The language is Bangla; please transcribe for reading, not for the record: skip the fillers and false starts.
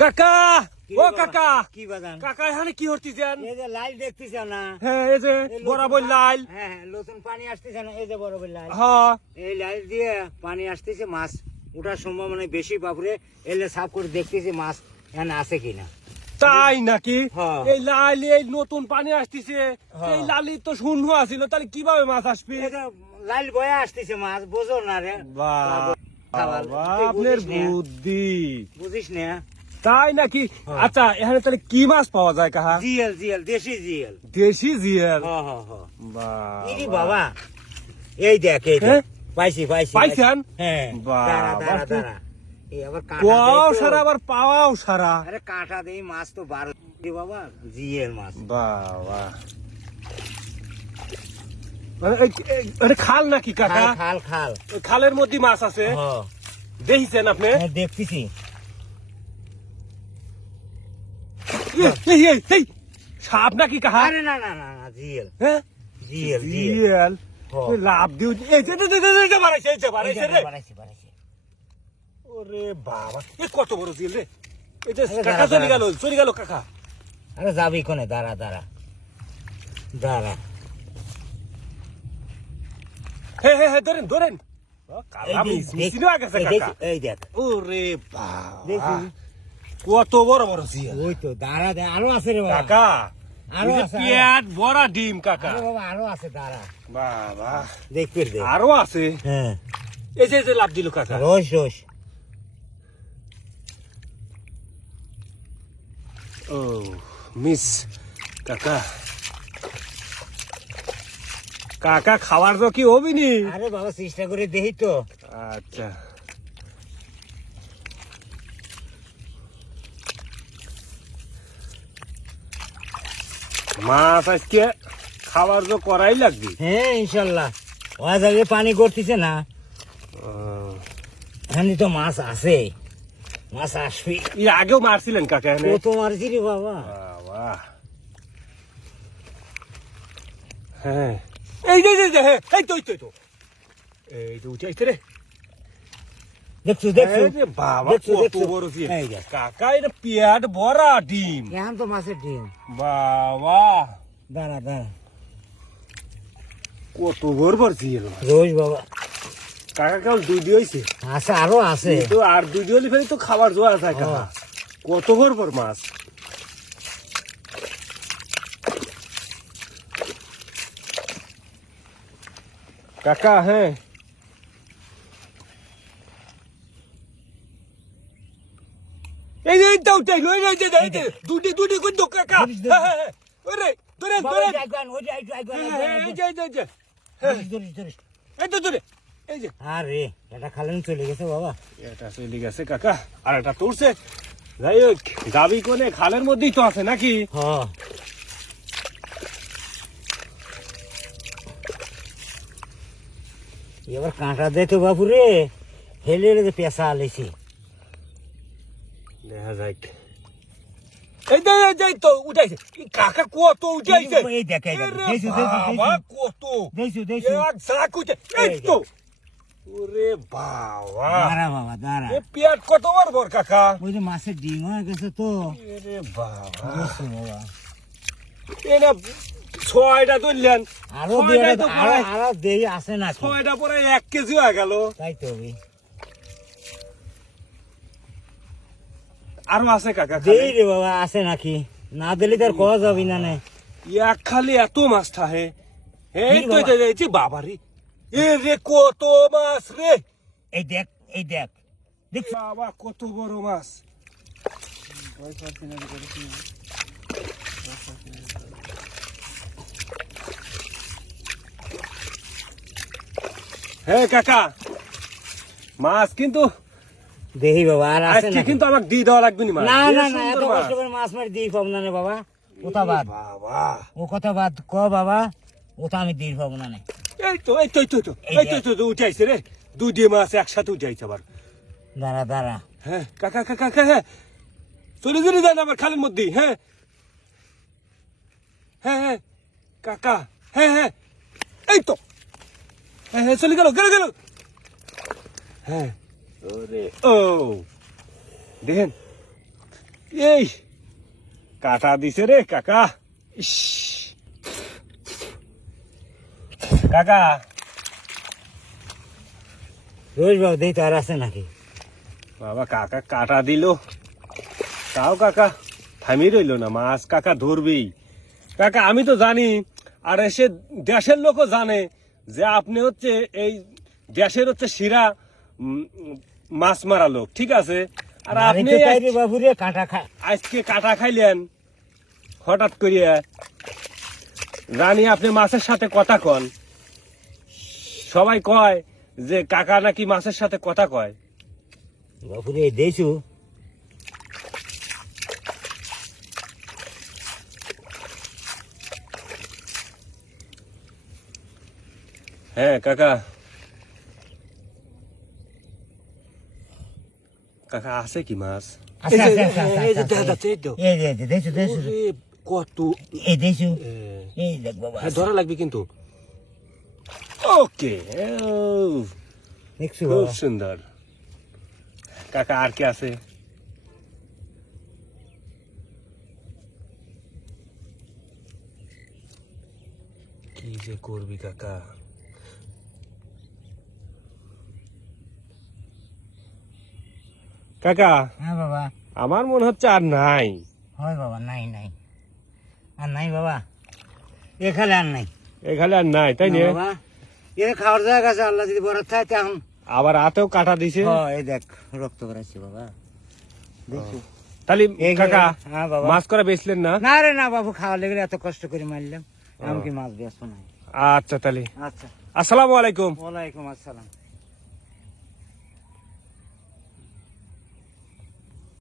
কাকা, কি ও বাবা? কাকা, কি বাগান? কাকা এখানে কি হরতেছেন? এই যে লাইল দেখতেছ না? হ্যাঁ এই যে বরাবর লাল। হ্যাঁ হ্যাঁ, নতুন পানি আসতেছে না? এই যে বরাবর লাইল। হ্যাঁ এই লাইল দিয়ে পানি আসতেছে, মাছ ওঠার সম্ভাবনা বেশি। বাপুরে এলে সাফ করে দেখতেছি মাছ এখানে আছে কিনা। তাই নাকি? হ্যাঁ। এই লাল এই নতুন পানি আসতেছে, হ্যাঁ। এই লালি তো শূন্য আছিল, তাহলে কিভাবে মাছ আসবে? এটা লাইল বয়ে আসতেছে মাছ, বোঝো না রে? বাহ, খাবার। বাহ, তুই আপনার বুঝিস না? বুদ্ধি। বুঝিস না? তাই নাকি? হ্যাঁ। আচ্ছা এখানে তাহলে কি মাছ পাওয়া যায় কাহা? জিএল জিএল, দেশি জিএল। দেশি জিয়াল। হ্যাঁ হ্যাঁ হ্যাঁ। বাহ, ইরি বাহ। বাবা, এই দেখ এই হ্যাঁ? দেখ, পাইছি পাইছি পাইছেন? হ্যাঁ। বাহ, দাঁড়া দাঁড়া বাহ। দাঁড়া, এই আবার কাঁটা কুয়াও দেয় তো। সারা আবার পাওয়াও সারা। আরে কাঁটা দেই মাছ তো 12 বাবা, জিএল মাছ। বাবা, মানে খাল নাকি কাকা? খাল খাল খাল। ওই খালের মধ্যে মাছ আছে, হ্যাঁ দেখছেন আপনি? হ্যাঁ, দেখতেছি। এই, সাপ নাকি কাহা? আরে না না না না, জিএল হ্যাঁ জিএল জিএল। জিয়াল। হ্যাঁ। এই লাভ দিও, এই যে বাড়াইছে, এই যে বাড়াইছে রে। বাড়াইছি বাড়াইছি। ওরে বাবা, এ কত বড় জিয়াল রে। এই যে আরে কাকা দাঁড়া, চলে গেল কাকা। আরে যাবি কোনে? দাঁড়া দাঁড়া দাঁড়া। হ্যাঁ ধরেন ধরেন। এই দেখ, মিসিনো আগে এই দেখ, কাকা। এই দেখ ওরে বাবা, দেখি। কত বড় বড় জিয়াল। ওই তো দাঁড়া দাঁড়া, আরো আছে রে বাবা। কাকা, আরো এই যে আছে, পেট ভরা ডিম কাকা। আরে বাবা আরো আছে, দাঁড়া বাবা, দেখ ফির দেখ। আরো আছে। হ্যাঁ, এই যে লাভ দিল কাকা। রোজ রোজ। ও মিস কাকা, কাকা খাবার তো কি হবি নি? আরে বাবা চেষ্টা করে দেখি তো। আচ্ছা মাছ আজকে খাবার তো করাই লাগবে। হ্যাঁ ইনশাল্লাহ, ওই জায়গায় পানি করতেছে না, এখানে তো মাছ আছে, মাছ আসবে। এর আগেও মারছিলেন কাকা এখানে? কত মারছি রে বাবা। বাবা, হ্যাঁ এই যে হ্যাঁ, এই তো এই তো উঠে রে। দেখছো দেখছো এই রে বাবা, দেখছো, কত দেখছো। বড় জিয়াল। এই দেখ। কাকা এটা পেট ভরা ডিম। এখন তো মাছের ডিম। বাবা, দাঁড়া দাঁড়া, কত বড় জিয়াল। রোজ বাবা কাকা কেমন দুই হয়েছে আছে, আরো আছে। তো, আর দুই হলে ফেলে তো খাবার জোয়া যায় কাকা। হ্যাঁ। কত বড় মাছ। কাকা হ্যাঁ, এই যে এইটা উঠাই লো, এই যে দুটি কোন দো কাকা। ধরিস, ধরিস। হ্যাঁ, হ্যাঁ, ওরে ধরেন বাবা, ধরেন। ওই যে একবার, ওই যে একবার, হ্যাঁ, হ্যাঁ, এই যে ধরিস, ধরিস, ধরিস। এই তো ধরে, এই যে আরে এটা খালেন চলে গেছে বাবা। এটা চলে গেছে কাকা, আর এটা তুলছে। যাই হোক, গাবি কোনে খালের মধ্যেই তো আছে নাকি? হ্যাঁ, এবার কাঁটা দে তো বাবু রে, হেলে হেলে পেশা আলেছি। দেখা যাক। এই যে যাই তো উঠাইছে। এই কাকা কত উঠাইছে। এই দেখ, এই দেখ, এরে দেখছো, বাবা, কত দেখছো, দেখছো। এক ঝাঁক উঠে। এই এই তো, ওরে বাবা, দাঁড়া বাবা দাঁড়া, এ পেট কত বড় কাকা। ওই যে মাছের ডিম হয়ে গেছে তো। এরে বাবা, দেখছো বাবা, এটা ছয়টা ধরলেন, আরো ছয়টাই তো আরো প্রায়- আরো দেই আছে না? ছয়টা পরে 1 কেজি হয়ে গেল। তাই তো ভাই, আরো আছে কাকা দেই খালি। রে বাবা, আছে নাকি? না দিলে তার কওয়া যাবি না নে। এক খালি এত মাছ থাকে। এই কি তো বাবা? এই যে বাবা রে, এ রে কত মাছ রে। এই দেখ, এই দেখ, দেখছো? বাবা কত বড় মাছ। হ্যাঁ কাকা, মাছ কিন্তু দেহি বাবা, আর আছে আজকে নাকি? কিন্তু আমাকে দিয়ে দেওয়া লাগবে না মাছ। না এ না না, সুন্দর এত মাছ। কষ্ট করে মাছ মারি দিই পাবো না রে বাবা। ওটা বাদ, বাবা, ও কথা বাদ ক বাবা, ওটা আমি দিই পাবো না নে। এই তো এই উঠাইছে রে। দুই মাছ একসাথে উঠাইছে আবার। দাঁড়া দাঁড়া, হ্যাঁ কাকা কাকা কাকা, হ্যাঁ চলে যান আবার খালের মধ্যেই। হ্যাঁ হ্যাঁ হ্যাঁ কাকা, হ্যাঁ এই তো, হ্যাঁ চলে গেল। হ্যাঁ, ওরে ও দেখেন এই কাটা দিছে রে কাকা। ইস কাকা, রোজ বাবু দেই তো আর আছে নাকি? বাবা কাকা কাটা দিল, তাও কাকা থামি রইল না, মাছ কাকা ধরবেই। কাকা আমি তো জানি, আর এসে দেশের লোকও জানে যে আপনি হচ্ছে এই দেশের হচ্ছে সেরা মাছ মারা লোক, ঠিক আছে? আর আপনি বাবুরে কাঁটা খা আজকে কাটা খাইলেন হঠাৎ করিয়া, জানি আপনি মাছের সাথে কথা কন। সবাই কয় যে কাকা নাকি মাছের সাথে কথা কয়। বাবুরে দেইছু হ্যাঁ কাকা, কাকা আছে কি মাছ? আছে, আছে, আছে, আছে, এই যে আছে, দেখা আছে। যাচ্ছে, এই তো। এই যে দেইছু দেইছু ওরে, কত এই দেইছু এ, এই দেখ বাবা হ্যাঁ, ধরা লাগবে কিন্তু। ওকে, দেখছু খুব বাবা সুন্দর। কাকা আর কি আছে? কি যে করবি কাকা? কাকা হ্যাঁ বাবা আমার মনে হচ্ছে আর নাই। হয় বাবা নাই নাই আর নাই বাবা এখানে আর নাই এখানে আর নাই, তাই না না? বাবা এ খাওয়ার জায়গা আছে আল্লাহ যদি বরাদ থাকে এখন আবার হাতেও কাটা দিছে। এই দেখ রক্ত বেরাচ্ছে বাবা দেখছো তাহলে এই যে- কাকা হ্যাঁ বাবা মাছ করে বেচলেন না? না রে না বাবু খাওয়া লেগে এত কষ্ট করে মারলাম আমি কি মাছ ব্যস্ত নাই আচ্ছা তাহলে আচ্ছা আসসালামু আলাইকুম। ওয়ালাইকুম আসসালাম